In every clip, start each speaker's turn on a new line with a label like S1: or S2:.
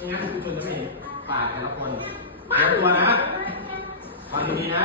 S1: ไม่งั้นคุณชนจะไม่ปากแต่ละคนเตรียมตัวนะฟังดีๆนะ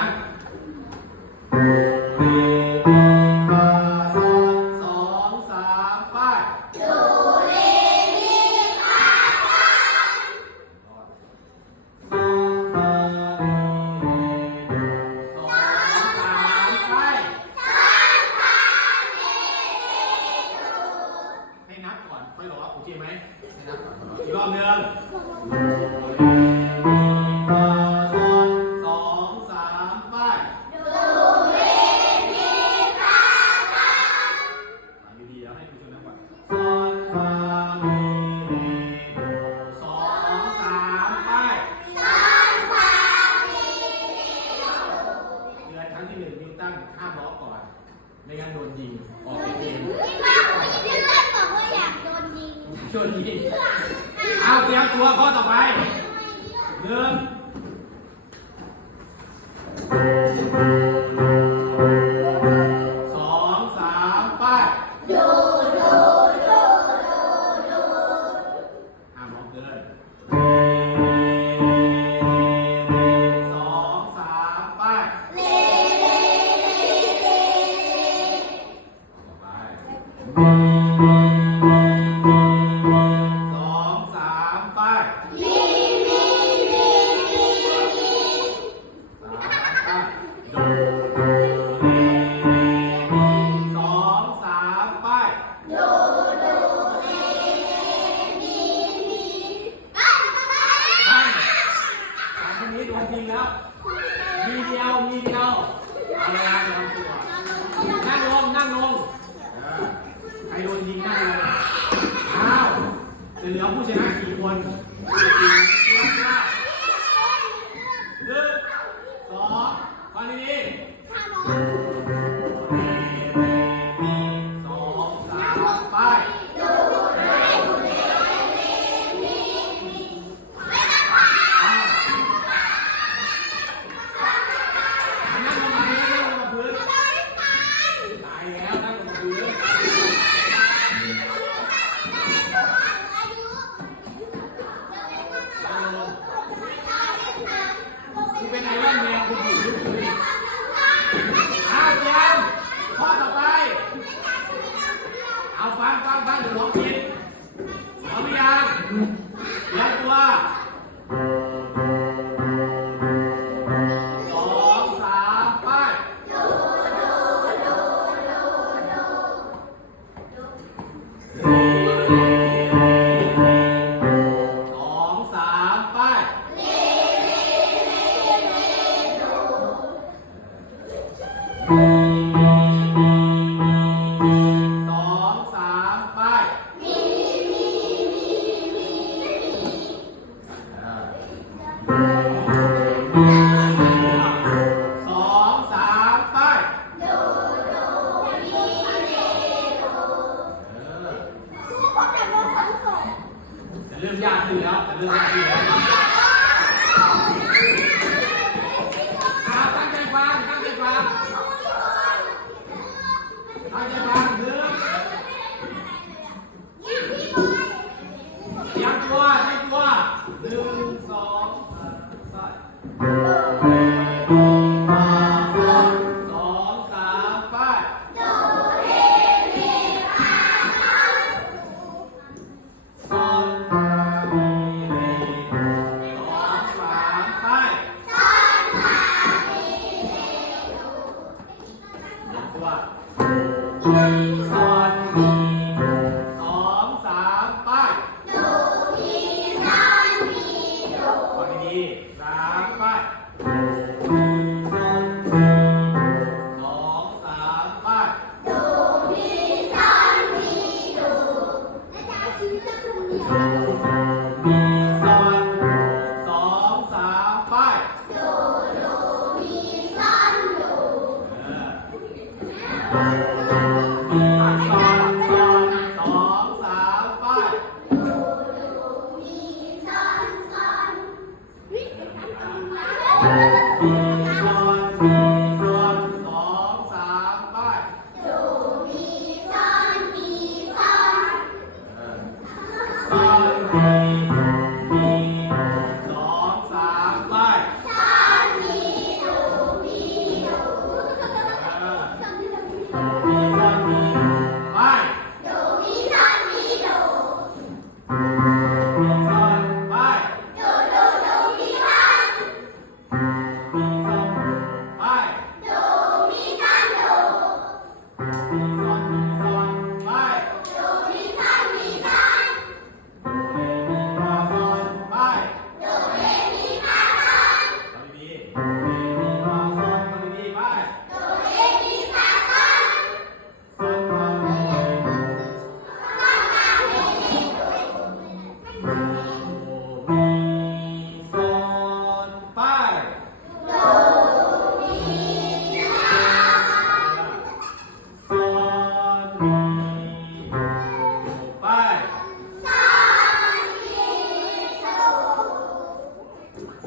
S1: ไม่งั้นโดนยิงออกไปเองไม่บ้าไม่เลื่อนบอกว่าอยากโดนยิงโดนยิงเอาเตรียมตัวข้อต่อไปเริ่ม Thank you. หรือร้งผิดเอาไปยังยัดตัวสองสามไปสองสามไป Thank you. ื่องยากขึ้นแล้วเรื่องยากขึ้นแล้วครับตั้งใจฟังตั้งใจฟังตั้งใจฟัง ว่า Thank you.